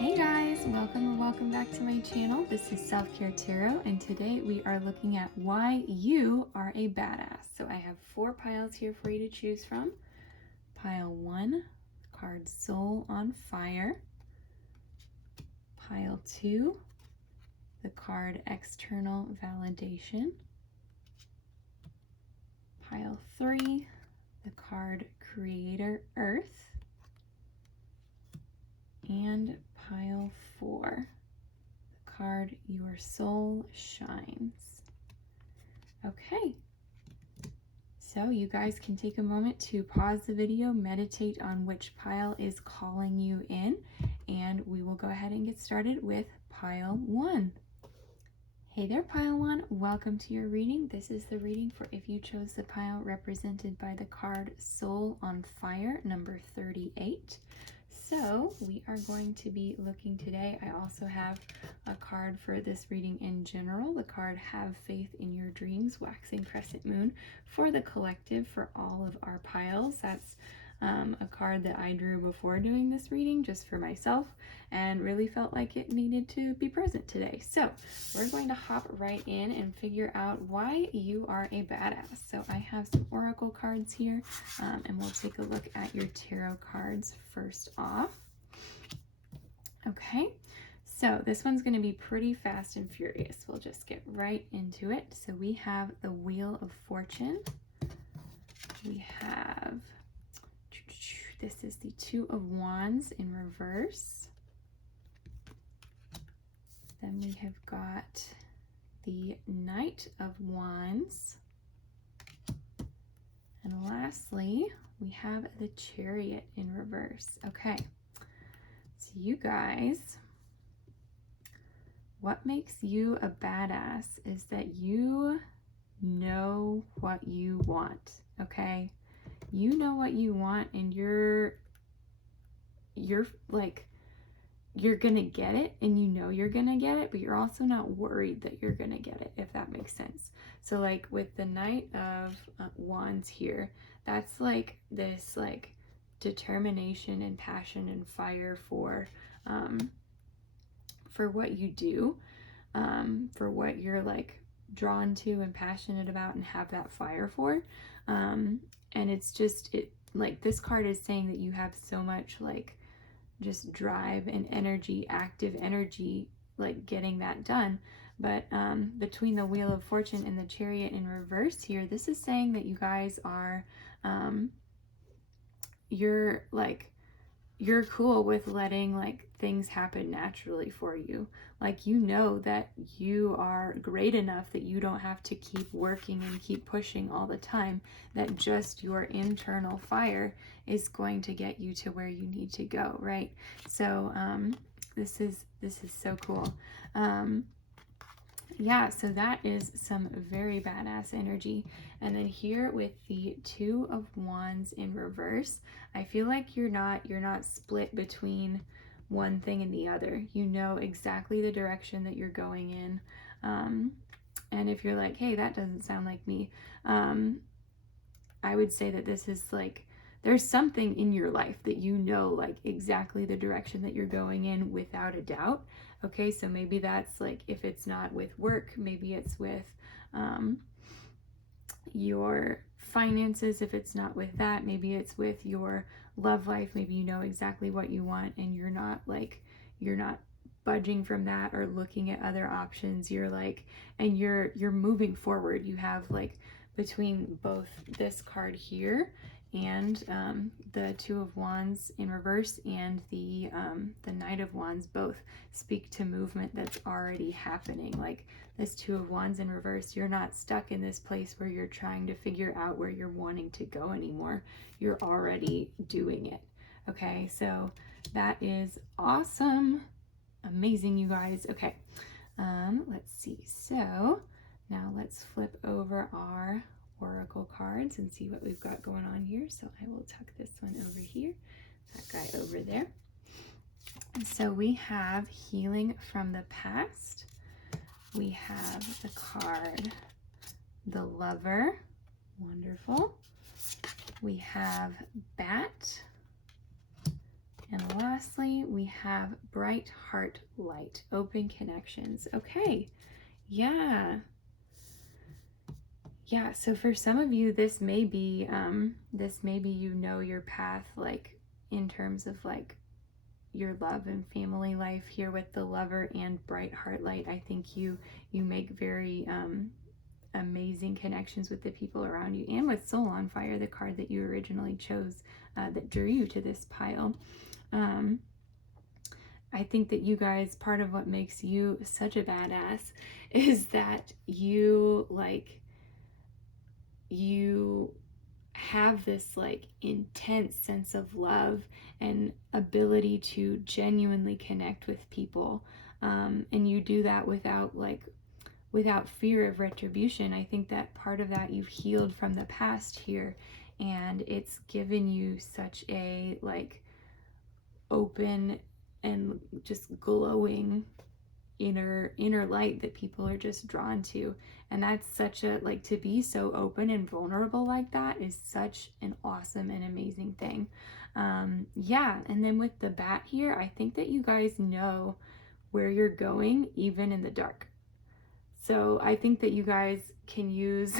Hey guys, welcome or welcome back to my channel. This is Self-Care Tarot, and today we are looking at why you are a badass. So I have 4 piles here for you to choose from. Pile 1, card Soul on Fire. Pile 2, the card External Validation. Pile 3, the card Creator Earth. And pile 4, the card Your Soul Shines. Okay, so you guys can take a moment to pause the video, meditate on which pile is calling you in, and we will go ahead and get started with pile 1. Hey there, pile 1. Welcome to your reading. This is the reading for if you chose the pile represented by the card Soul on Fire, number 38. So we are going to be looking today. I also have a card for this reading in general. The card Have Faith in Your Dreams, Waxing Crescent Moon, for the collective, for all of our piles. That's a card that I drew before doing this reading just for myself and really felt like it needed to be present today. So we're going to hop right in and figure out why you are a badass. So I have some oracle cards here, and we'll take a look at your tarot cards first off. Okay, so this one's going to be pretty fast and furious. We'll just get right into it. So we have the Wheel of Fortune. We have, this is the Two of Wands in reverse. Then we have got the Knight of Wands. And lastly, we have the Chariot in reverse. Okay, so you guys, what makes you a badass is that you know what you want, okay? You know what you want, and you're like, you're gonna get it, and you know you're gonna get it, but you're also not worried that you're gonna get it, if that makes sense. So like with the Knight of Wands here, that's like this like determination and passion and fire for what you do, for what you're like drawn to and passionate about and have that fire for. And it's just, like this card is saying that you have so much like just drive and energy, active energy, like getting that done. But between the Wheel of Fortune and the Chariot in reverse here, this is saying that you guys are, you're cool with letting like things happen naturally for you. Like, you know that you are great enough that you don't have to keep working and keep pushing all the time, that just your internal fire is going to get you to where you need to go, right? So this is so cool. Yeah, so that is some very badass energy. And then here with the Two of Wands in reverse, I feel like you're not split between one thing and the other. You know exactly the direction that you're going in. And if you're like, hey, that doesn't sound like me, I would say that this is like, there's something in your life that you know like exactly the direction that you're going in without a doubt. Okay, so maybe that's like, if it's not with work, maybe it's with your finances. If it's not with that, maybe it's with your love life. Maybe you know exactly what you want and you're not budging from that or looking at other options. You're like, and you're moving forward. You have like, between both this card here and the Two of Wands in reverse and the Knight of Wands, both speak to movement that's already happening. Like this Two of Wands in reverse, you're not stuck in this place where you're trying to figure out where you're wanting to go anymore. You're already doing it. Okay, so that is awesome. Amazing, you guys. Okay, let's see. So now let's flip over our oracle cards and see what we've got going on here. So I will tuck this one over here, that guy over there. And so we have Healing from the Past. We have the card The Lover. Wonderful. We have Bat. And lastly, we have bright heart light, open connections. Okay. Yeah. Yeah, so for some of you, this may be you know your path, like in terms of like your love and family life here with the Lover and bright heart light. I think you make very amazing connections with the people around you, and with Soul on Fire, the card that you originally chose that drew you to this pile. I think that you guys, part of what makes you such a badass is that you have this like intense sense of love and ability to genuinely connect with people, and you do that without fear of retribution. I think that part of that, you've healed from the past here, and it's given you such a like open and just glowing inner light that people are just drawn to. And that's such a like, to be so open and vulnerable like that is such an awesome and amazing thing. Yeah, and then with the bat here, I think that you guys know where you're going even in the dark. So I think that you guys can use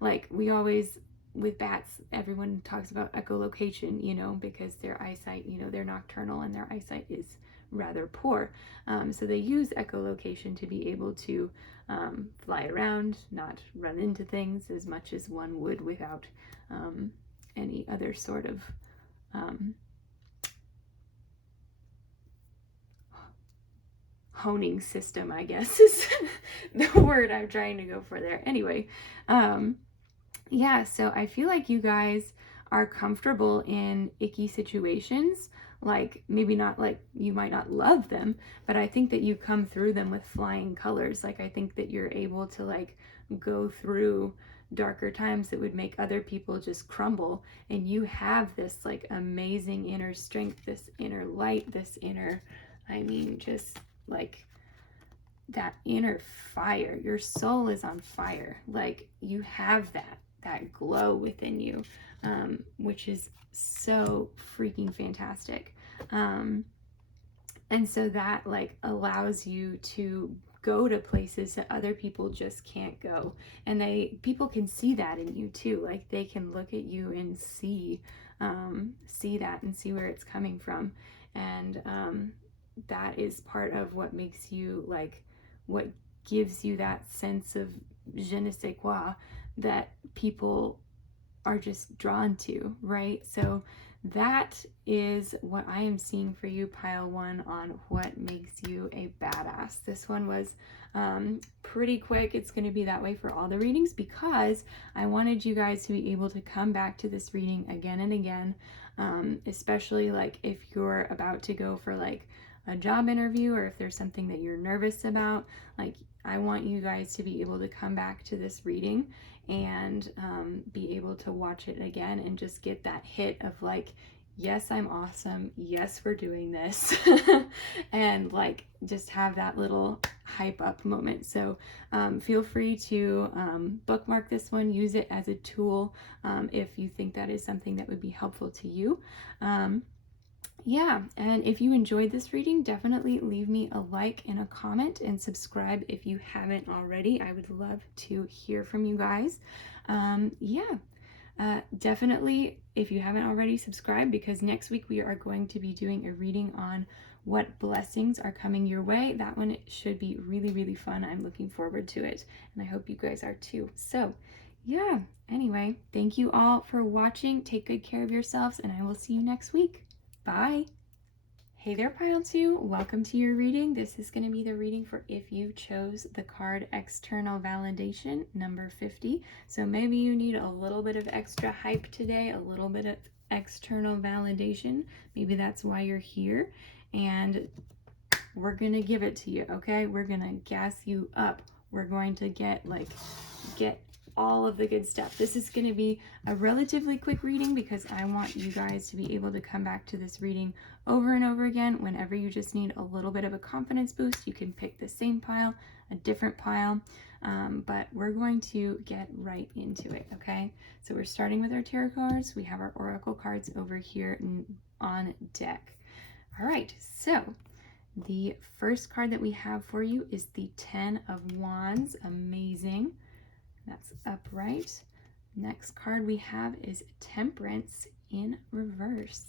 like, we always, with bats, everyone talks about echolocation, you know, because their eyesight, you know, they're nocturnal and their eyesight is rather poor. So they use echolocation to be able to fly around, not run into things as much as one would without any other sort of honing system, I guess is the word I'm trying to go for there. Anyway, yeah, so I feel like you guys are comfortable in icky situations. Like, maybe not, like, you might not love them, but I think that you come through them with flying colors. Like, I think that you're able to like go through darker times that would make other people just crumble, and you have this like amazing inner strength, this inner light, this inner, I mean, just like that inner fire. Your soul is on fire. Like, you have that glow within you, which is so freaking fantastic. And so that like allows you to go to places that other people just can't go, and people can see that in you too. Like, they can look at you and see that and see where it's coming from. And that is part of what makes you like, what gives you that sense of je ne sais quoi that people are just drawn to, right? So that is what I am seeing for you, pile one, on what makes you a badass. This one was pretty quick. It's going to be that way for all the readings because I wanted you guys to be able to come back to this reading again and again, especially like if you're about to go for like a job interview, or if there's something that you're nervous about. Like, I want you guys to be able to come back to this reading and be able to watch it again and just get that hit of like, yes, I'm awesome, yes, we're doing this, and like just have that little hype up moment. So feel free to bookmark this one, use it as a tool if you think that is something that would be helpful to you. Yeah, and if you enjoyed this reading, definitely leave me a like and a comment, and subscribe if you haven't already. I would love to hear from you guys. Definitely, if you haven't already, subscribe, because next week we are going to be doing a reading on what blessings are coming your way. That one should be really, really fun. I'm looking forward to it, and I hope you guys are too. So yeah, anyway, thank you all for watching. Take good care of yourselves, and I will see you next week. Bye. Hey there, pile 2. Welcome to your reading. This is going to be the reading for if you chose the card External Validation, number 50. So maybe you need a little bit of extra hype today, a little bit of external validation. Maybe that's why you're here. And we're going to give it to you, okay? We're going to gas you up. We're going to get all of the good stuff. This is going to be a relatively quick reading because I want you guys to be able to come back to this reading over and over again. Whenever you just need a little bit of a confidence boost, you can pick the same pile, a different pile, but we're going to get right into it, okay? So we're starting with our tarot cards. We have our oracle cards over here on deck. All right, so the first card that we have for you is the 10 of Wands. Amazing. That's upright. Next card we have is Temperance in reverse.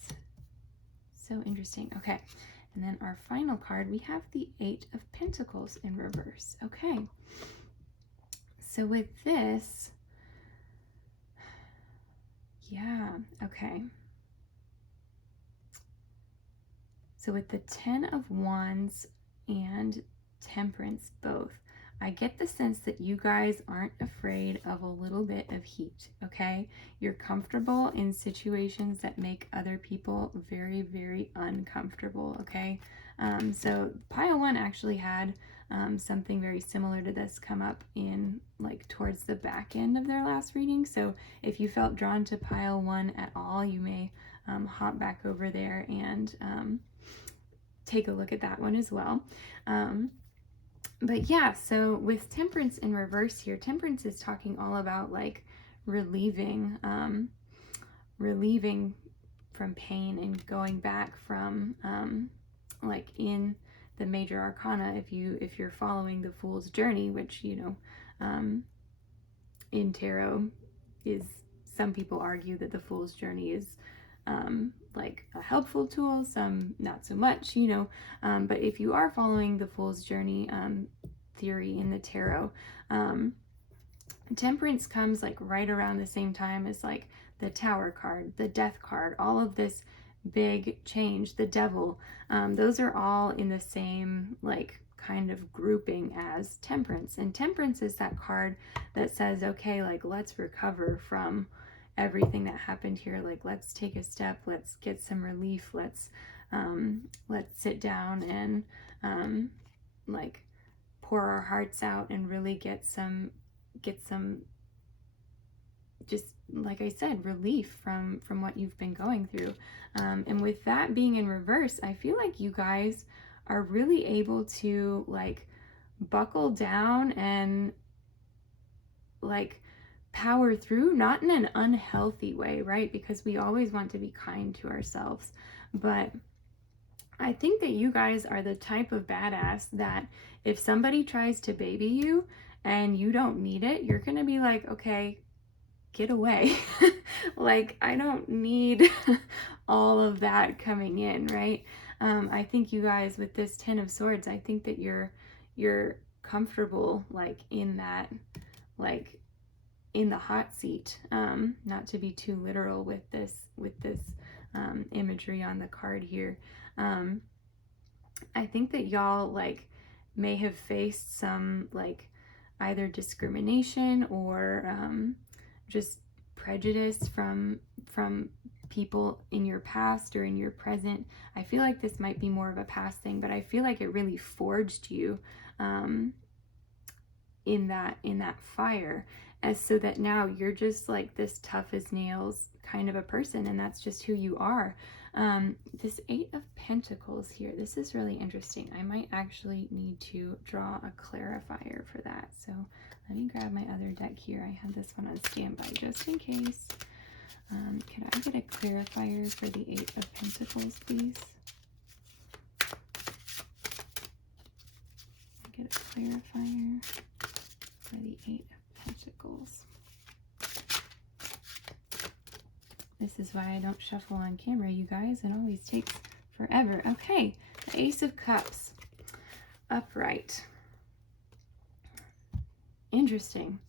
So interesting. Okay. And then our final card, we have the 8 of Pentacles in reverse. Okay. So with this, yeah, okay. So with the 10 of Wands and Temperance both, I get the sense that you guys aren't afraid of a little bit of heat, okay? You're comfortable in situations that make other people very, very uncomfortable, okay? So pile 1 actually had something very similar to this come up in like towards the back end of their last reading. So if you felt drawn to pile 1 at all, you may hop back over there and take a look at that one as well. But yeah, so with Temperance in reverse here, Temperance is talking all about like relieving from pain and going back from like in the major arcana, if you're following the Fool's Journey, which in tarot is, some people argue that the Fool's Journey is like a helpful tool, some not so much, but if you are following the Fool's Journey theory in the tarot, Temperance comes like right around the same time as like the Tower card, the Death card, all of this big change, the Devil. Those are all in the same like kind of grouping as Temperance. And Temperance is that card that says, okay, like let's recover from everything that happened here. Like let's take a step, let's get some relief, let's sit down and like pour our hearts out and really get some just, like I said, relief from what you've been going through. And with that being in reverse, I feel like you guys are really able to like buckle down and like power through, not in an unhealthy way, right? Because we always want to be kind to ourselves. But I think that you guys are the type of badass that if somebody tries to baby you and you don't need it, you're going to be like, okay, get away. Like, I don't need all of that coming in, right? I think you guys with this 10 of Swords, I think that you're comfortable like in that, like in the hot seat, not to be too literal with this imagery on the card here. I think that y'all like may have faced some like either discrimination or just prejudice from people in your past or in your present. I feel like this might be more of a past thing, but I feel like it really forged you in that fire, as so that now you're just like this tough as nails kind of a person, and that's just who you are. This 8 of Pentacles here, this is really interesting. I might actually need to draw a clarifier for that. So let me grab my other deck here. I have this one on standby just in case. Could I get a clarifier for the 8 of Pentacles, please? Get a clarifier for the 8 of Pentacles. This is why I don't shuffle on camera, you guys. It always takes forever. Okay, the Ace of Cups. Upright. Interesting.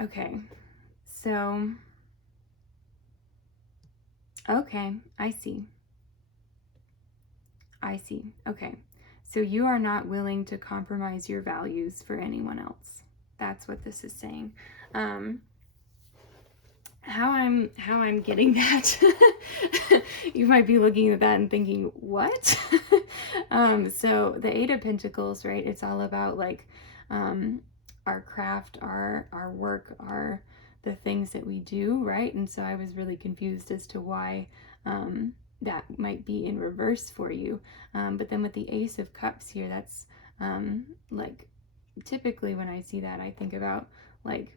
Okay, so, okay, I see. Okay, so you are not willing to compromise your values for anyone else. That's what this is saying. How I'm getting that, you might be looking at that and thinking, what? So the 8 of Pentacles, right? It's all about like our craft, our work, the things that we do, right? And so I was really confused as to why that might be in reverse for you. But then with the Ace of Cups here, that's like typically when I see that, I think about like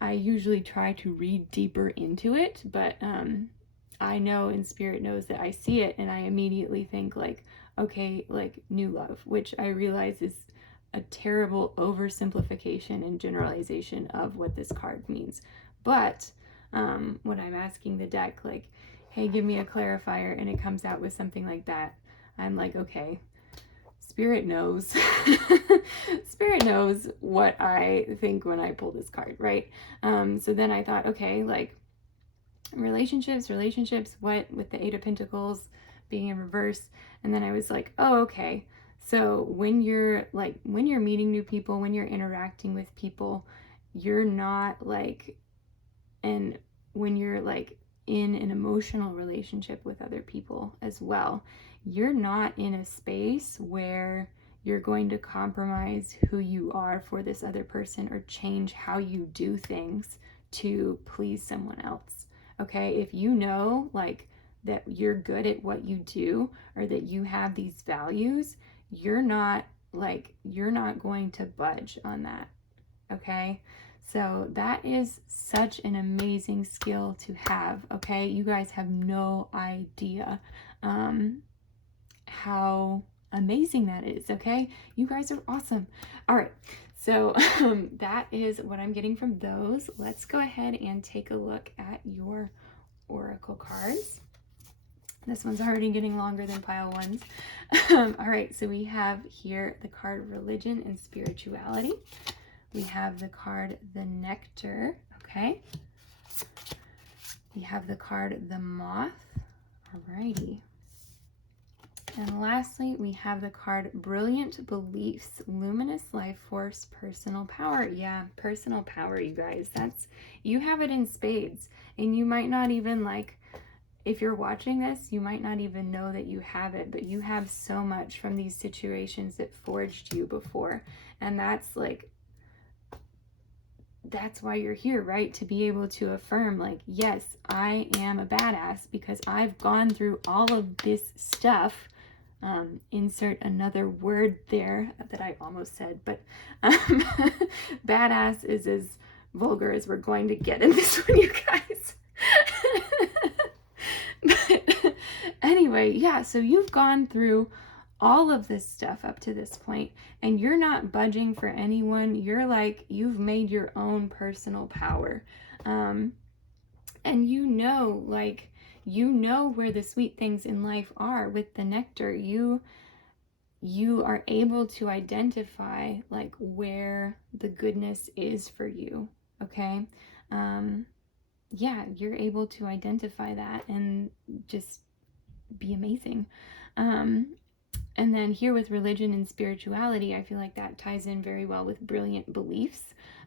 I usually try to read deeper into it, but I know, and Spirit knows that I see it, and I immediately think like, okay, like new love, which I realize is a terrible oversimplification and generalization of what this card means. But when I'm asking the deck, like, hey, give me a clarifier, and it comes out with something like that, I'm like, okay, Spirit knows. Spirit knows what I think when I pull this card, right? So then I thought, okay, like, relationships, what with the Eight of Pentacles being in reverse. And then I was like, oh, okay. So when you're meeting new people, when you're interacting with people, you're not like, and when you're like in an emotional relationship with other people as well, you're not in a space where you're going to compromise who you are for this other person or change how you do things to please someone else. Okay, if you know like that you're good at what you do or that you have these values, you're not going to budge on that. Okay, so that is such an amazing skill to have. Okay, you guys have no idea how amazing that is. Okay, you guys are awesome. All right, so that is what I'm getting from those. Let's go ahead and take a look at your oracle cards. This one's already getting longer than pile ones. All right, so we have here the card Religion and Spirituality. We have the card The Nectar, okay? We have the card The Moth, alrighty. And lastly, we have the card Brilliant Beliefs, Luminous Life Force, Personal Power. Yeah, personal power, you guys. You have it in spades. And you might not even like, if you're watching this, you might not even know that you have it, but you have so much from these situations that forged you before. And that's why you're here, right? To be able to affirm like, yes, I am a badass because I've gone through all of this stuff. Insert another word there that I almost said, but badass is as vulgar as we're going to get in this one, you guys. But anyway, yeah, so you've gone through all of this stuff up to this point, and you're not budging for anyone. You're like, you've made your own personal power. And you know where the sweet things in life are with the nectar. You are able to identify like where the goodness is for you. Okay. Yeah, you're able to identify that and just be amazing. And then here with Religion and Spirituality, I feel like that ties in very well with Brilliant Beliefs.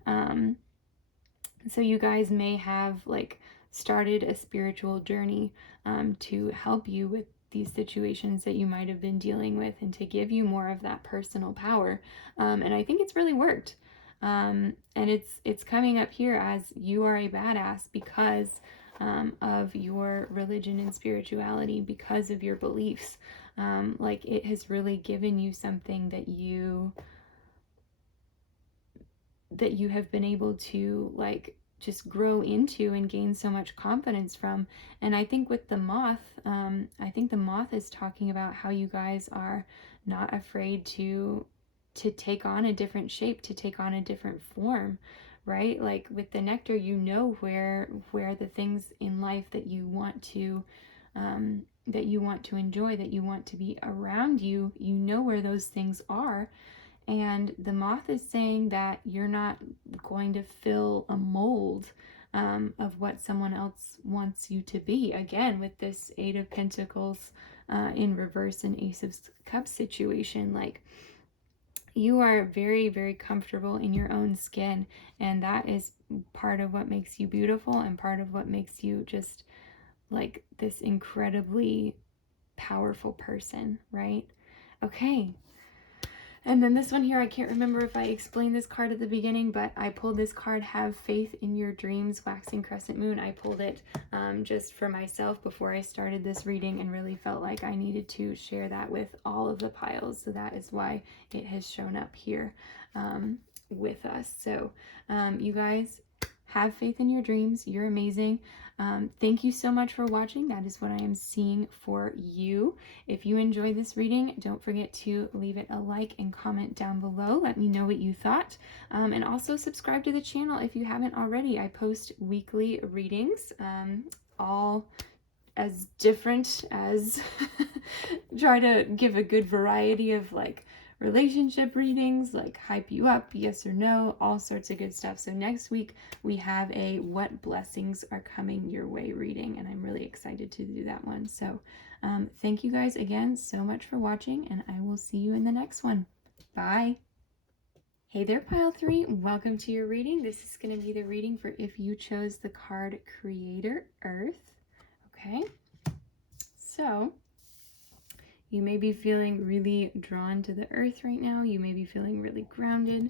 So you guys may have like started a spiritual journey to help you with these situations that you might have been dealing with and to give you more of that personal power. And I think it's really worked. And it's coming up here as you are a badass because of your religion and spirituality, because of your beliefs. Like it has really given you something that you have been able to like just grow into and gain so much confidence from. And I think with the moth, I think the moth is talking about how you guys are not afraid to take on a different shape, to take on a different form, right? Like with the nectar, you know where the things in life that you want to enjoy, that you want to be around you, you know where those things are. And the moth is saying that you're not going to fill a mold of what someone else wants you to be. Again, with this Eight of Pentacles in reverse and Ace of Cups situation, like you are very, very comfortable in your own skin. And that is part of what makes you beautiful and part of what makes you just like this incredibly powerful person, right? Okay. And then this one here, I can't remember if I explained this card at the beginning, but I pulled this card, Have Faith in Your Dreams, Waxing Crescent Moon. I pulled it just for myself before I started this reading and really felt like I needed to share that with all of the piles. So that is why it has shown up here with us. So you guys, have faith in your dreams. You're amazing. Thank you so much for watching. That is what I am seeing for you. If you enjoyed this reading, don't forget to leave it a like and comment down below. Let me know what you thought. And also subscribe to the channel if you haven't already. I post weekly readings, all as different as try to give a good variety of like relationship readings, like hype you up, yes or no, all sorts of good stuff. So next week we have a what blessings are coming your way reading, and I'm really excited to do that one. So thank you guys again so much for watching, and I will see you in the next one. Bye. Hey there, Pile 3. Welcome to your reading. This is going to be the reading for if you chose the card Creator Earth. Okay, so you may be feeling really drawn to the earth right now. You may be feeling really grounded.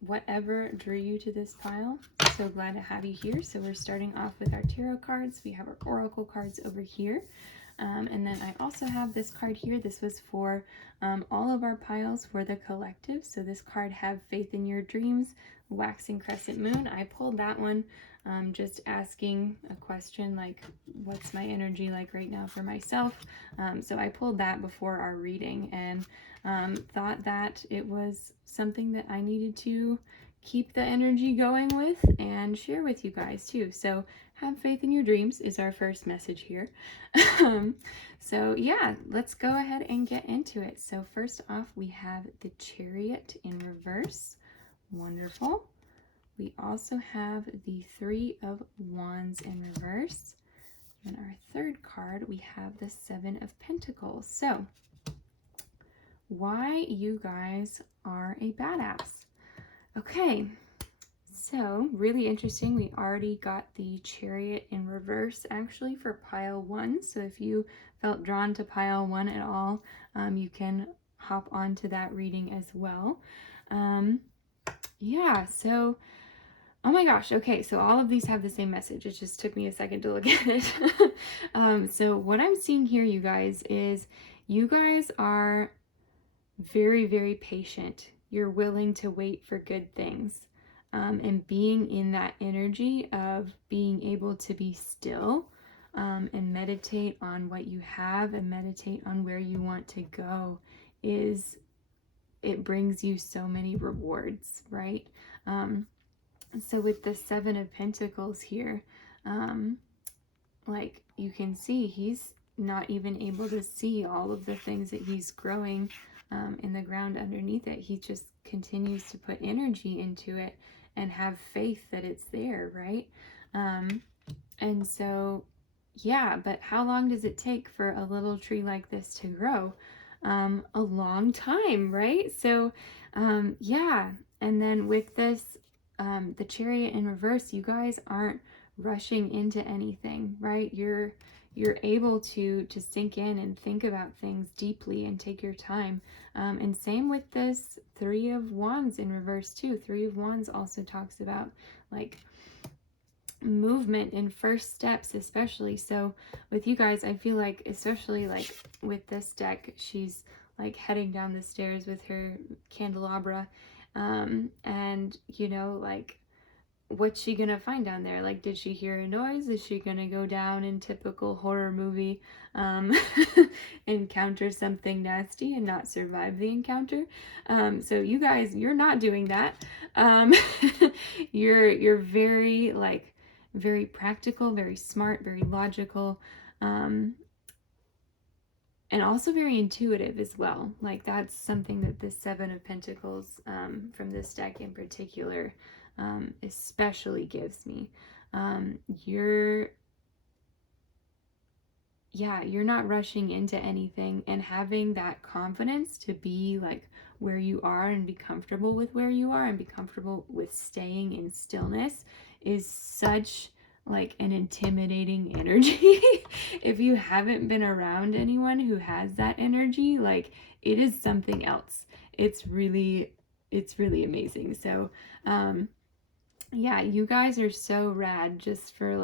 Whatever drew you to this pile, so glad to have you here. So we're starting off with our tarot cards. We have our oracle cards over here. And then I also have this card here. This was for all of our piles for the collective. So this card, Have Faith in Your Dreams, Waxing Crescent Moon. I pulled that one just asking a question like, what's my energy like right now for myself? So I pulled that before our reading and thought that it was something that I needed to keep the energy going with and share with you guys too. So have faith in your dreams is our first message here. So yeah, let's go ahead and get into it. So first off, we have the Chariot in reverse. Wonderful. We also have the Three of Wands in reverse. And our third card, we have the Seven of Pentacles. So why you guys are a badass. Okay, so really interesting. We already got the Chariot in reverse actually for pile 1. So if you felt drawn to pile 1 at all, you can hop onto that reading as well. Yeah, so oh my gosh, okay, so all of these have the same message. It just took me a second to look at it. So what I'm seeing here, you guys, is you guys are very, very patient. You're willing to wait for good things. And being in that energy of being able to be still and meditate on what you have and meditate on where you want to go it brings you so many rewards, right? So with the Seven of Pentacles here, like you can see, he's not even able to see all of the things that he's growing in the ground underneath it. He just continues to put energy into it and have faith that it's there, right? And so, yeah, but how long does it take for a little tree like this to grow? A long time, right? So, yeah, and then with this, the Chariot in reverse, you guys aren't rushing into anything, right? You're able to sink in and think about things deeply and take your time. And same with this Three of Wands in reverse too. Three of Wands also talks about like movement and first steps, especially. So with you guys, I feel like, especially like with this deck, she's like heading down the stairs with her candelabra. And you know, like, what's she gonna find down there? Like, did she hear a noise? Is she gonna go down in typical horror movie, encounter something nasty and not survive the encounter? So you guys, you're not doing that. You're very like very practical, very smart, very logical, and also very intuitive as well. Like that's something that the Seven of Pentacles from this deck in particular especially gives me. You're not rushing into anything, and having that confidence to be like where you are and be comfortable with where you are and be comfortable with staying in stillness is such like an intimidating energy. If you haven't been around anyone who has that energy, like it is something else. It's really amazing. So yeah, you guys are so rad just for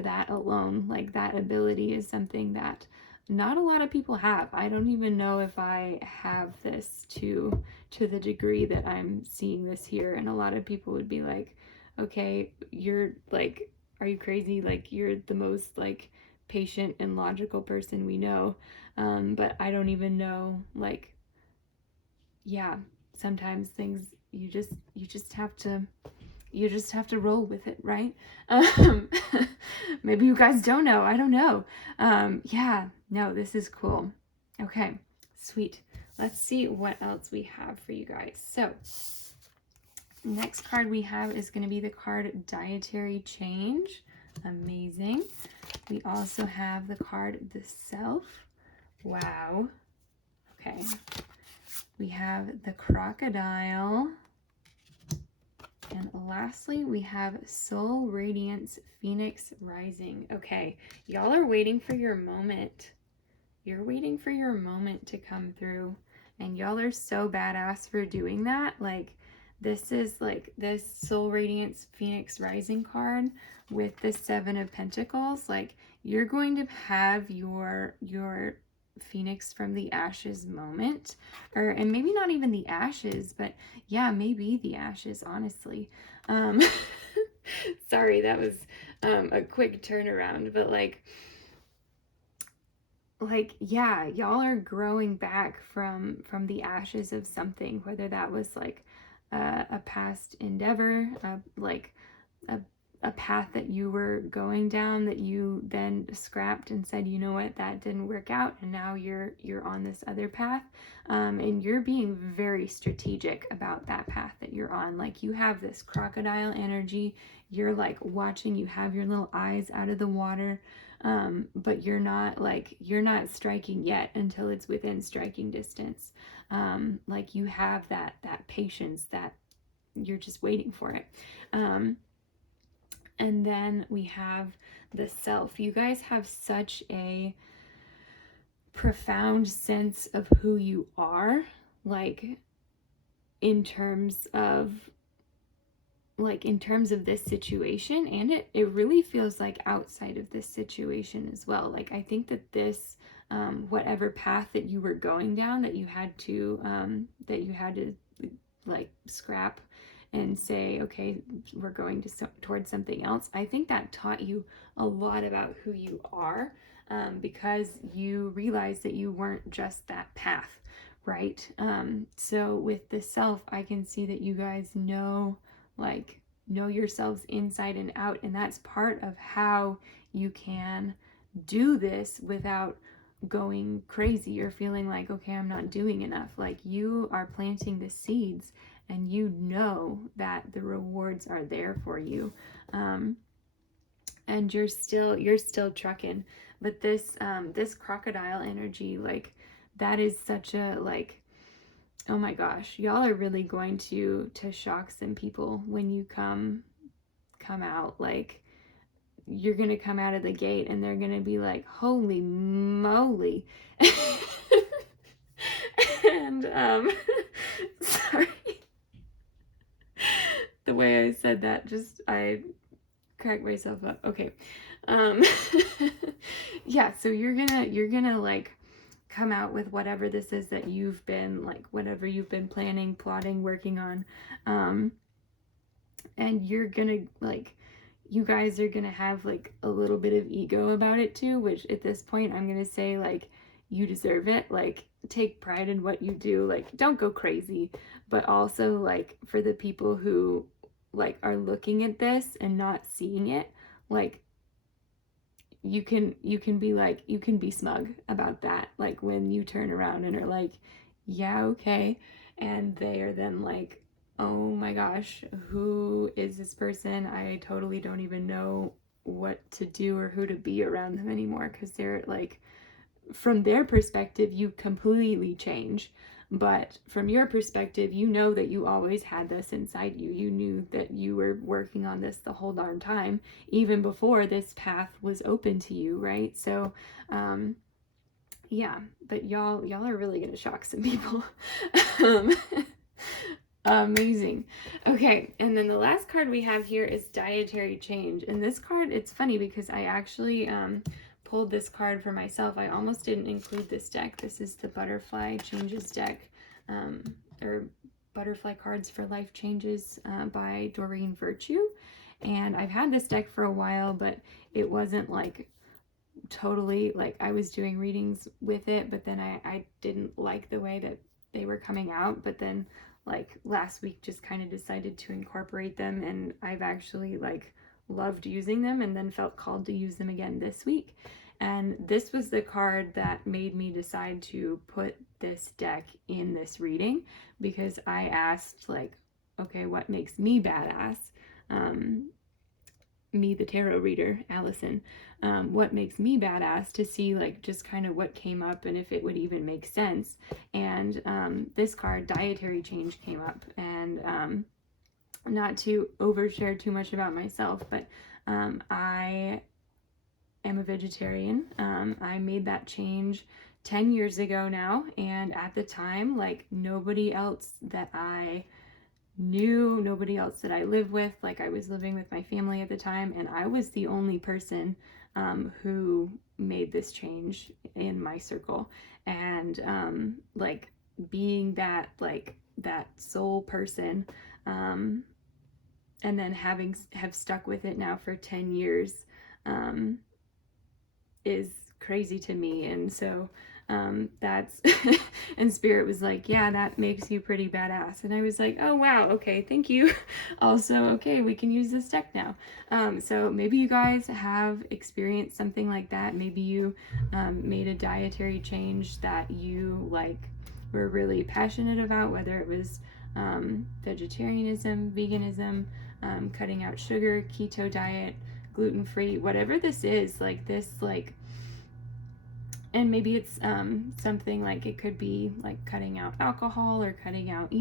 that alone. Like that ability is something that not a lot of people have. I don't even know if I have this to the degree that I'm seeing this here. And a lot of people would be like, okay, you're like are you crazy? Like, you're the most like patient and logical person we know. But I don't even know, like, yeah, sometimes things you just have to roll with it, right? Um, maybe you guys don't know. I don't know. Yeah, no, this is cool. Okay, sweet. Let's see what else we have for you guys. So, next card we have is going to be the card Dietary Change. Amazing. We also have the card The Self. Wow. Okay. We have the Crocodile. And lastly, we have Soul Radiance Phoenix Rising. Okay, y'all are waiting for your moment. You're waiting for your moment to come through. And y'all are so badass for doing that. Like, this is like this Soul Radiance Phoenix Rising card with the Seven of Pentacles. Like, you're going to have your Phoenix from the ashes moment, and maybe not even the ashes, but yeah, maybe the ashes, honestly. Sorry, that was a quick turnaround, but like yeah, y'all are growing back from the ashes of something, whether that was like a past endeavor, like a a path that you were going down that you then scrapped and said, you know what, that didn't work out, and now you're on this other path, and you're being very strategic about that path that you're on. Like, you have this crocodile energy. You're like watching, you have your little eyes out of the water, but you're not striking yet until it's within striking distance. Like, you have that patience that you're just waiting for it. And then we have the Self. You guys have such a profound sense of who you are, like in terms of this situation, and it really feels like outside of this situation as well. Like, I think that this whatever path that you were going down, that you had to like scrap and say, okay, we're going towards something else. I think that taught you a lot about who you are, because you realized that you weren't just that path, right? So with the Self, I can see that you guys know yourselves inside and out, and that's part of how you can do this without going crazy or feeling like, okay, I'm not doing enough. Like, you are planting the seeds, and you know that the rewards are there for you, and you're still trucking. But this crocodile energy, like, that is such a, like, oh my gosh, y'all are really going to shock some people when you come out. Like, you're gonna come out of the gate and they're gonna be like, holy moly. And sorry, the way I said that, just I cracked myself up. Okay. Yeah, so you're gonna like come out with whatever this is that you've been, like, whatever you've been planning, plotting, working on, and you're gonna, like, you guys are gonna have like a little bit of ego about it too, which at this point I'm gonna say, like, you deserve it. Like, take pride in what you do. Like, don't go crazy, but also, like, for the people who like are looking at this and not seeing it, like, you can be like, you can be smug about that, like, when you turn around and are like, yeah, okay, and they are then like, oh my gosh, who is this person? I totally don't even know what to do or who to be around them anymore, because they're like, from their perspective, you completely change. But from your perspective, you know that you always had this inside you. You knew that you were working on this the whole darn time, even before this path was open to you, right? So, yeah, but y'all are really gonna shock some people. Amazing. Okay, and then the last card we have here is Dietary Change. And this card, it's funny because I actually pulled this card for myself. I almost didn't include this deck. This is the Butterfly Changes deck, or Butterfly Cards for Life Changes, by Doreen Virtue. And I've had this deck for a while, but it wasn't like totally, like, I was doing readings with it, but then I didn't like the way that they were coming out. But then like last week just kind of decided to incorporate them, and I've actually like loved using them, and then felt called to use them again this week. And this was the card that made me decide to put this deck in this reading, because I asked, like, okay, what makes me badass? Me, the tarot reader, Allison, what makes me badass, to see like just kind of what came up and if it would even make sense. And this card, dietary change, came up. And not to overshare too much about myself, but I am a vegetarian. I made that change 10 years ago now, and at the time, like, nobody else that I knew, nobody else that I live with, like, I was living with my family at the time, and I was the only person who made this change in my circle. And like, being that, like, that sole person, and then have stuck with it now for 10 years, is crazy to me. And so that's and Spirit was like, yeah, that makes you pretty badass. And I was like, oh wow, okay, thank you. Also, okay, we can use this deck now. So maybe you guys have experienced something like that. Maybe you made a dietary change that you like were really passionate about, whether it was vegetarianism, veganism, cutting out sugar, keto diet, gluten-free, whatever this is, like this, like, and maybe it's something like, it could be like cutting out alcohol, or cutting out,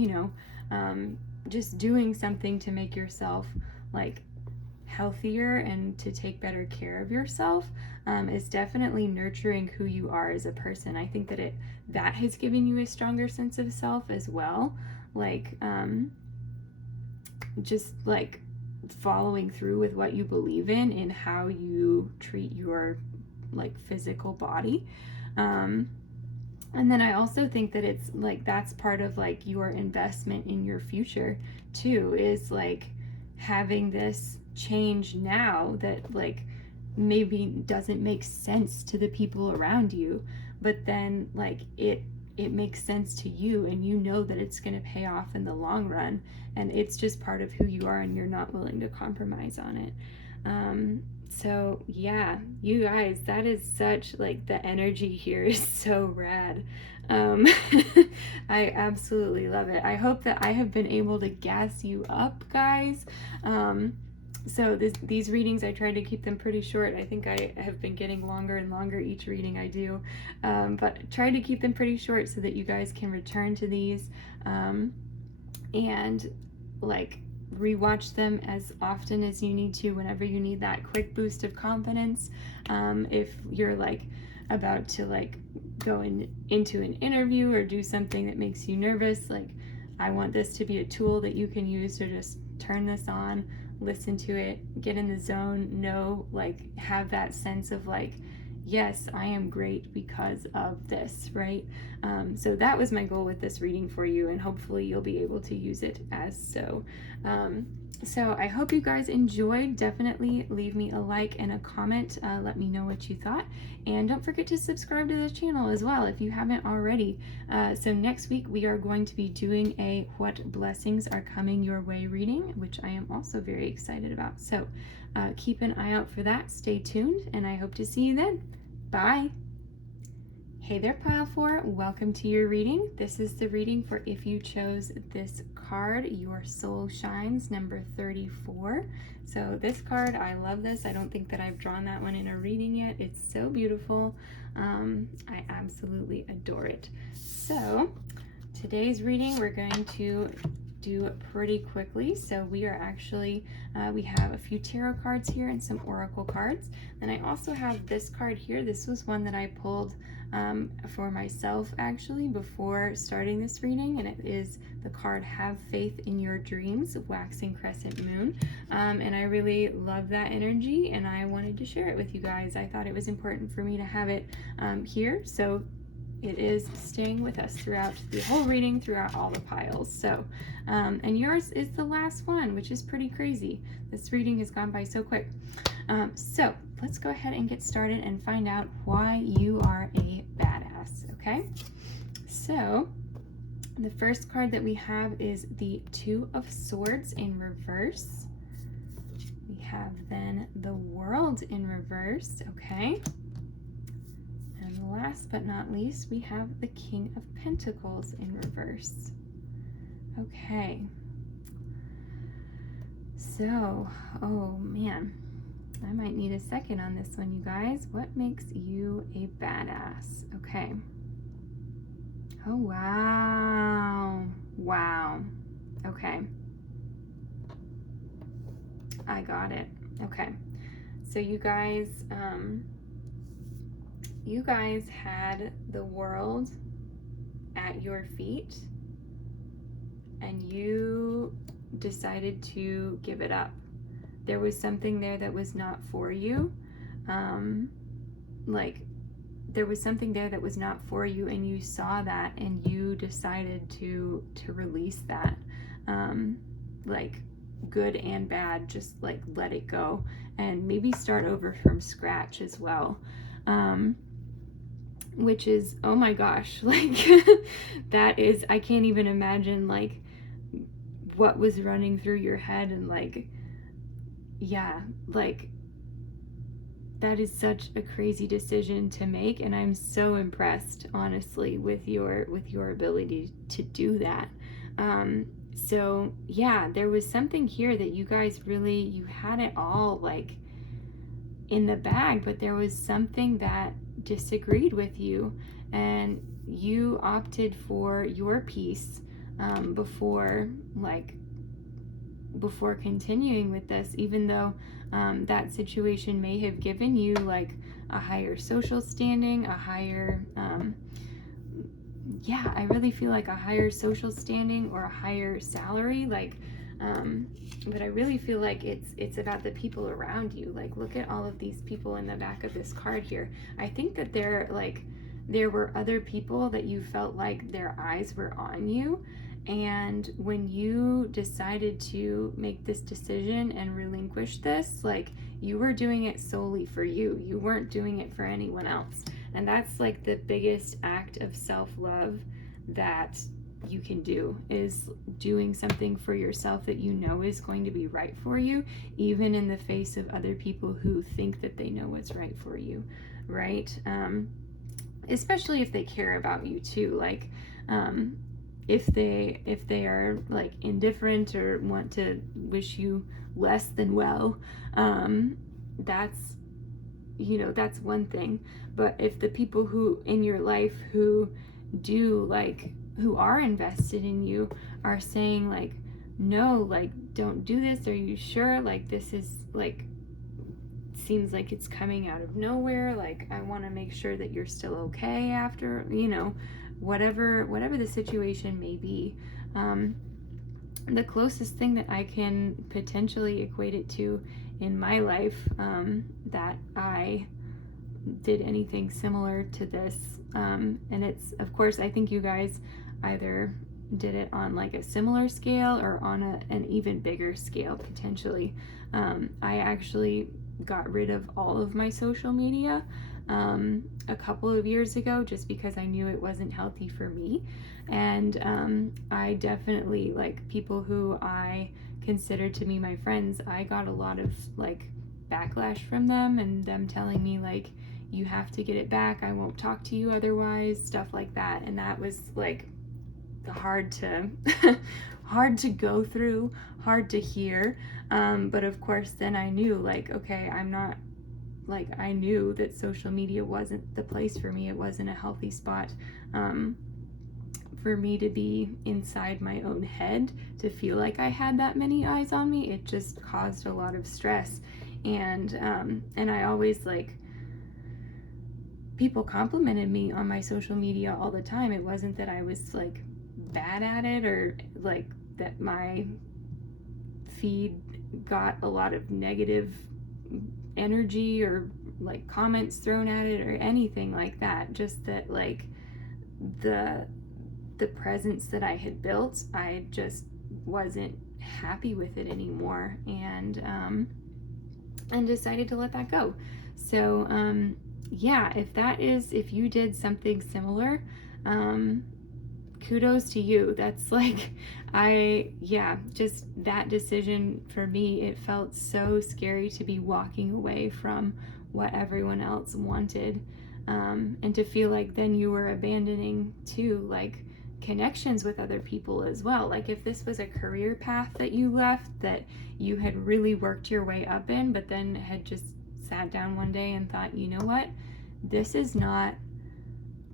just doing something to make yourself like healthier and to take better care of yourself, is definitely nurturing who you are as a person. I think that has given you a stronger sense of self as well. Like, just like following through with what you believe in and how you treat your like physical body. And then I also think that it's like, that's part of like your investment in your future too, is like having this change now that like maybe doesn't make sense to the people around you, but then like it makes sense to you, and you know that it's going to pay off in the long run, and it's just part of who you are, and you're not willing to compromise on it. So yeah, you guys, that is such, like, the energy here is so rad. I absolutely love it. I hope that I have been able to gas you up, guys. So these readings, I try to keep them pretty short. I think I have been getting longer and longer each reading I do, but try to keep them pretty short so that you guys can return to these and like rewatch them as often as you need to, whenever you need that quick boost of confidence. If you're like about to like go into an interview or do something that makes you nervous, like, I want this to be a tool that you can use to just turn this on, listen to it, get in the zone, know, like, have that sense of like, yes, I am great because of this, right? So that was my goal with this reading for you, and hopefully you'll be able to use it as so. So I hope you guys enjoyed. Definitely leave me a like and a comment. Let me know what you thought. And don't forget to subscribe to the channel as well if you haven't already. So next week we are going to be doing a What Blessings Are Coming Your Way reading, which I am also very excited about. So keep an eye out for that. Stay tuned, and I hope to see you then. Bye! Hey there, Pile 4. Welcome to your reading. This is the reading for if you chose this card, Your Soul Shines, number 34. So this card, I love this. I don't think that I've drawn that one in a reading yet. It's so beautiful. I absolutely adore it. So today's reading, we're going to do pretty quickly. So we are actually, we have a few tarot cards here and some oracle cards. And I also have this card here. This was one that I pulled for myself actually before starting this reading, and it is the card Have Faith in Your Dreams, Waxing Crescent Moon. And I really love that energy, and I wanted to share it with you guys. I thought it was important for me to have it here. So it is staying with us throughout the whole reading, throughout all the piles. So, and yours is the last one, which is pretty crazy. This reading has gone by so quick. So let's go ahead and get started and find out why you are a badass, okay? So the first card that we have is the Two of Swords in reverse. We have then the World in reverse, okay? And last but not least, we have the King of Pentacles in reverse. Okay. So, oh man, I might need a second on this one, you guys. What makes you a badass? Okay. Oh, wow. Wow. Okay. I got it. Okay. So you guys had the world at your feet and you decided to give it up. There was something there that was not for you. There was something there that was not for you, and you saw that and you decided to release that. Like good and bad, just like let it go and maybe start over from scratch as well. Which is, oh my gosh, like that is, I can't even imagine like what was running through your head, and like, yeah, like that is such a crazy decision to make, and I'm so impressed, honestly, with your ability to do that. So yeah, there was something here that you guys really, you had it all like in the bag, but there was something that disagreed with you, and you opted for your peace before continuing with this, even though that situation may have given you like a higher social standing, a higher I really feel like a higher social standing or a higher salary, like but I really feel like it's about the people around you. Like, look at all of these people in the back of this card here. I think that there were other people that you felt like their eyes were on you, and when you decided to make this decision and relinquish this, like, you were doing it solely for you. You weren't doing it for anyone else. And that's like the biggest act of self-love that you can do, is doing something for yourself that you know is going to be right for you, even in the face of other people who think that they know what's right for you, right? Especially if they care about you too. Like, if they are like indifferent or want to wish you less than well, that's one thing. But if the people who in your life who are invested in you are saying like, no, like, don't do this, are you sure, like, this is like, seems like it's coming out of nowhere, like, I want to make sure that you're still okay after, whatever the situation may be. The closest thing that I can potentially equate it to in my life, that I did anything similar to this, and it's, of course, I think you guys either did it on like a similar scale or on an even bigger scale potentially. I actually got rid of all of my social media a couple of years ago, just because I knew it wasn't healthy for me. And I definitely, like, people who I considered to be my friends, I got a lot of like backlash from them, and them telling me like, you have to get it back, I won't talk to you otherwise, stuff like that. And that was like hard to hard to go through, hard to hear. But of course then I knew, like, okay, I'm not, like, I knew that social media wasn't the place for me. It wasn't a healthy spot for me to be inside my own head, to feel like I had that many eyes on me. It just caused a lot of stress. And I always, like, people complimented me on my social media all the time. It wasn't that I was like bad at it, or like that my feed got a lot of negative energy or like comments thrown at it or anything like that. Just that, like, the presence that I had built, I just wasn't happy with it anymore, and decided to let that go. So yeah, if you did something similar, kudos to you. That's like, just that decision for me, it felt so scary to be walking away from what everyone else wanted, and to feel like then you were abandoning too, like, connections with other people as well. Like, if this was a career path that you left, that you had really worked your way up in, but then had just sat down one day and thought, you know what, this is not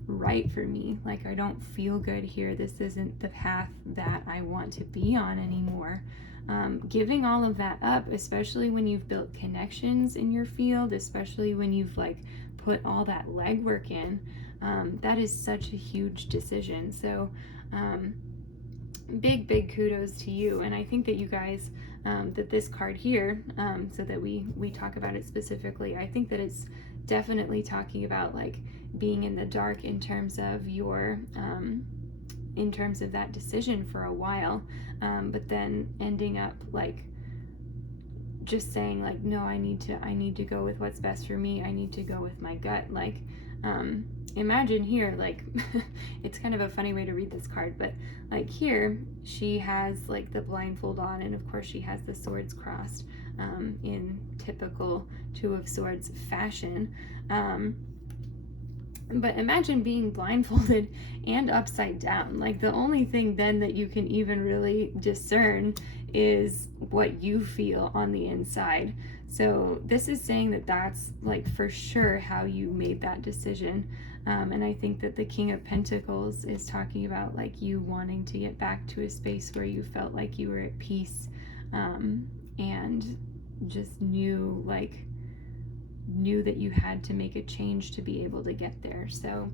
right for me. Like, I don't feel good here. This isn't the path that I want to be on anymore. Giving all of that up, especially when you've built connections in your field, especially when you've like put all that legwork in, that is such a huge decision. So big kudos to you. And I think that you guys, that this card here, so that we talk about it specifically, I think that it's definitely talking about like being in the dark in terms of your in terms of that decision for a while, but then ending up like just saying like, no, I need to go with what's best for me. I need to go with my gut. Like, imagine here, like, it's kind of a funny way to read this card, but like here she has like the blindfold on, and of course she has the swords crossed, in typical Two of Swords fashion. But imagine being blindfolded and upside down. Like, the only thing then that you can even really discern is what you feel on the inside. So this is saying that that's like for sure how you made that decision. And I think that the King of Pentacles is talking about like you wanting to get back to a space where you felt like you were at peace, and just knew that you had to make a change to be able to get there. So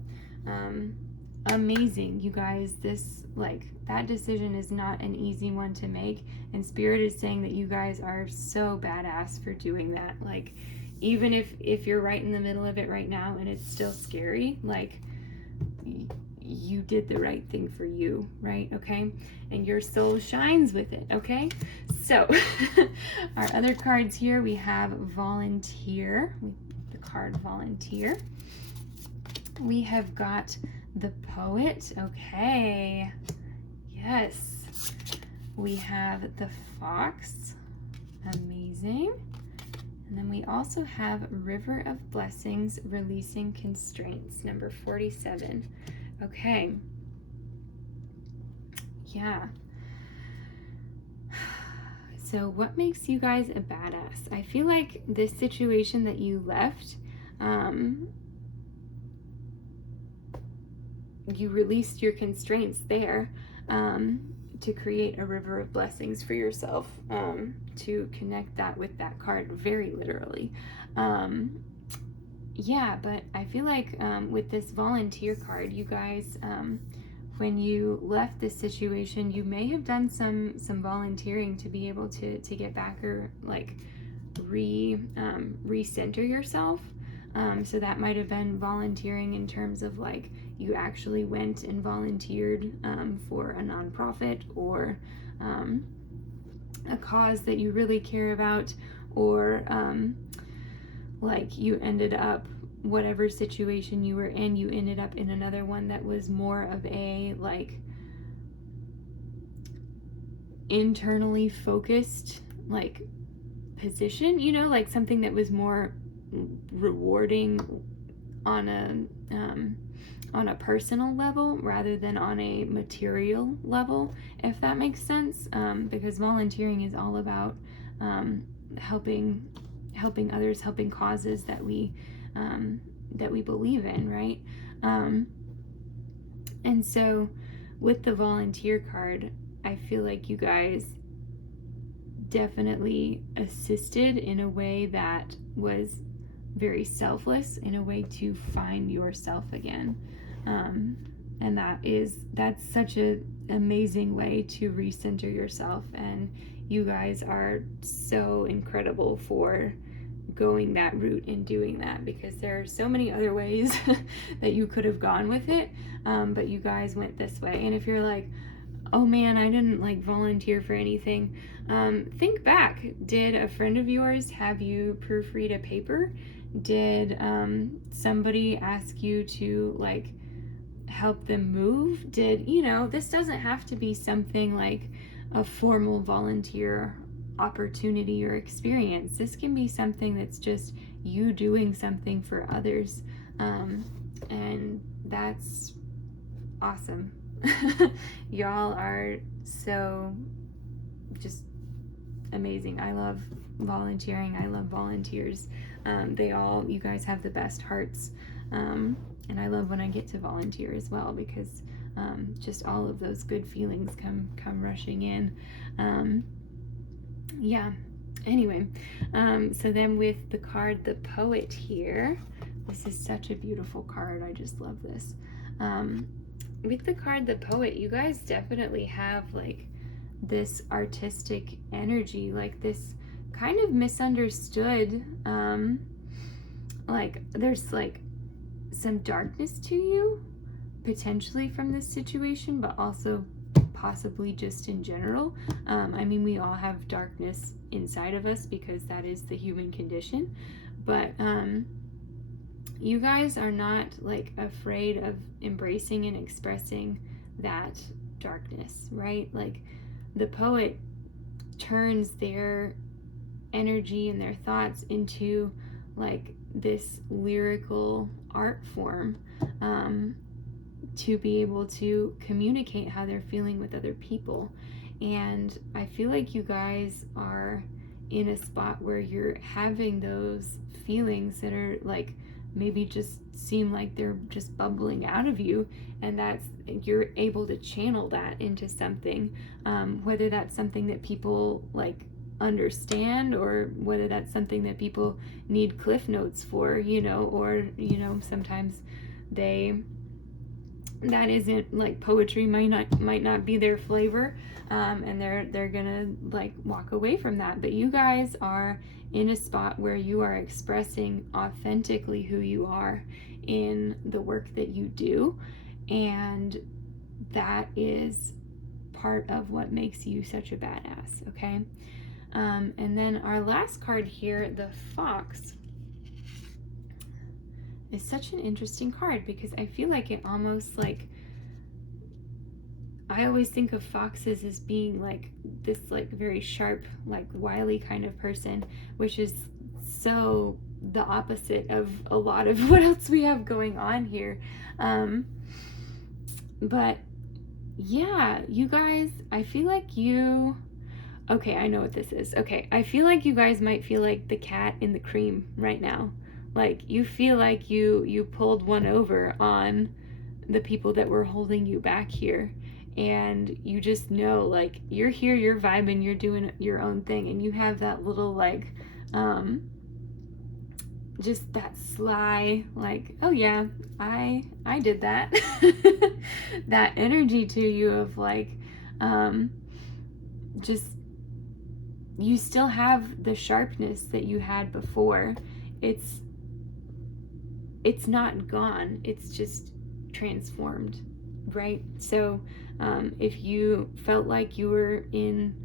amazing, you guys. This, like, that decision is not an easy one to make, and Spirit is saying that you guys are so badass for doing that. Like, even if you're right in the middle of it right now and it's still scary, like, you did the right thing for you, right? Okay, and your soul shines with it. Okay, so our other cards here, we have Volunteer, the card Volunteer. We have got the Poet. Okay, yes. We have the Fox. Amazing. And then we also have River of Blessings, Releasing Constraints, number 47. Okay. Yeah. So what makes you guys a badass? I feel like this situation that you left, you released your constraints there, to create a river of blessings for yourself, to connect that with that card very literally. Yeah, but I feel like with this Volunteer card, you guys, when you left this situation, you may have done some volunteering to be able to get back, or like recenter yourself. So that might have been volunteering in terms of like you actually went and volunteered for a nonprofit, or a cause that you really care about, or like you ended up, whatever situation you were in, you ended up in another one that was more of a like internally focused like position, you know, like something that was more rewarding on a personal level rather than on a material level, if that makes sense, because volunteering is all about helping others, helping causes that we believe in, right? And so with the Volunteer card, I feel like you guys definitely assisted in a way that was very selfless, in a way to find yourself again. And that's such an amazing way to recenter yourself, and you guys are so incredible for going that route and doing that, because there are so many other ways that you could have gone with it, but you guys went this way. And if you're like, oh man, I didn't like volunteer for anything, think back. Did a friend of yours have you proofread a paper? Did somebody ask you to like help them move? Did, you know, this doesn't have to be something like a formal volunteer opportunity or experience. This can be something that's just you doing something for others, and that's awesome. Y'all are so just amazing. I love volunteering. I love volunteers. You guys have the best hearts. And I love when I get to volunteer as well, because just all of those good feelings come rushing in. Yeah. Anyway, so then with the card, the Poet here, this is such a beautiful card. I just love this. With the card, the Poet, you guys definitely have like this artistic energy, like this kind of misunderstood, like there's like some darkness to you potentially from this situation, but also possibly just in general. I mean, we all have darkness inside of us because that is the human condition, but you guys are not like afraid of embracing and expressing that darkness, right? Like the Poet turns their energy and their thoughts into like this lyrical art form, to be able to communicate how they're feeling with other people. And I feel like you guys are in a spot where you're having those feelings that are like maybe just seem like they're just bubbling out of you, and that's, you're able to channel that into something, whether that's something that people like understand, or whether that's something that people need cliff notes for, you know, or, you know, sometimes that isn't like poetry, might not be their flavor, and they're gonna like walk away from that. But you guys are in a spot where you are expressing authentically who you are in the work that you do, and that is part of what makes you such a badass. Okay. And then our last card here, the Fox, is such an interesting card, because I feel like it almost like, I always think of foxes as being like this like very sharp, like wily kind of person, which is so the opposite of a lot of what else we have going on here. But yeah, you guys, I feel like you, okay, I know what this is. Okay, I feel like you guys might feel like the cat in the cream right now. Like you feel like you pulled one over on the people that were holding you back here, and you just know like you're here, you're vibing, you're doing your own thing, and you have that little like just that sly like, oh yeah, I did that. That energy to you of like just, you still have the sharpness that you had before. It's not gone, it's just transformed, right? So if you felt like you were in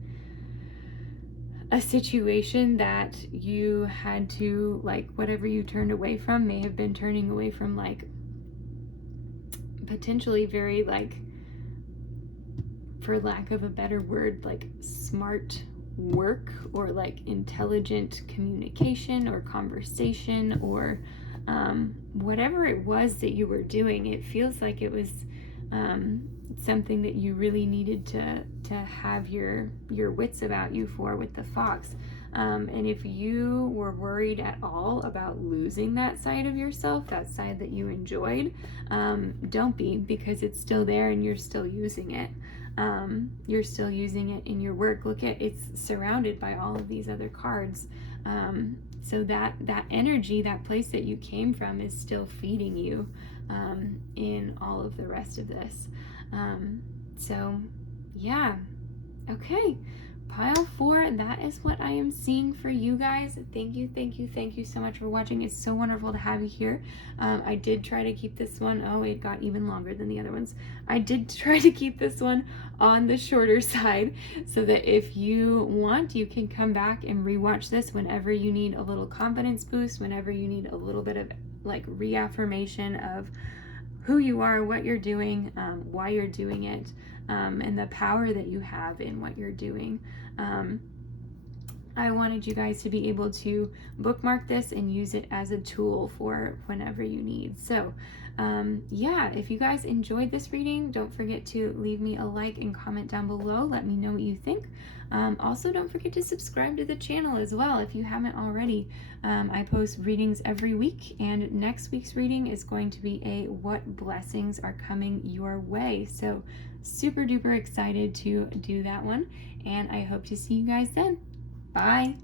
a situation that you had to, like, whatever you turned away from may have been turning away from like potentially very like, for lack of a better word, like smart work, or like intelligent communication or conversation, or whatever it was that you were doing. It feels like it was something that you really needed to have your wits about you for with the Fox. And if you were worried at all about losing that side of yourself, that side that you enjoyed, don't be, because it's still there and you're still using it. You're still using it in your work. Look at, it's surrounded by all of these other cards. So that energy, that place that you came from, is still feeding you in all of the rest of this. So yeah. Okay. pile 4, that is what I am seeing for you guys. Thank you so much for watching. It's so wonderful to have you here. I did try to keep this one, oh, it got even longer than the other ones. I did try to keep this one on the shorter side so that if you want, you can come back and rewatch this whenever you need a little confidence boost, whenever you need a little bit of like reaffirmation of who you are, what you're doing, why you're doing it, and the power that you have in what you're doing. I wanted you guys to be able to bookmark this and use it as a tool for whenever you need. So yeah, if you guys enjoyed this reading, don't forget to leave me a like and comment down below. Let me know what you think. Also, don't forget to subscribe to the channel as well if you haven't already. I post readings every week, and next week's reading is going to be a what blessings are coming your way. So super duper excited to do that one, and I hope to see you guys then. Bye.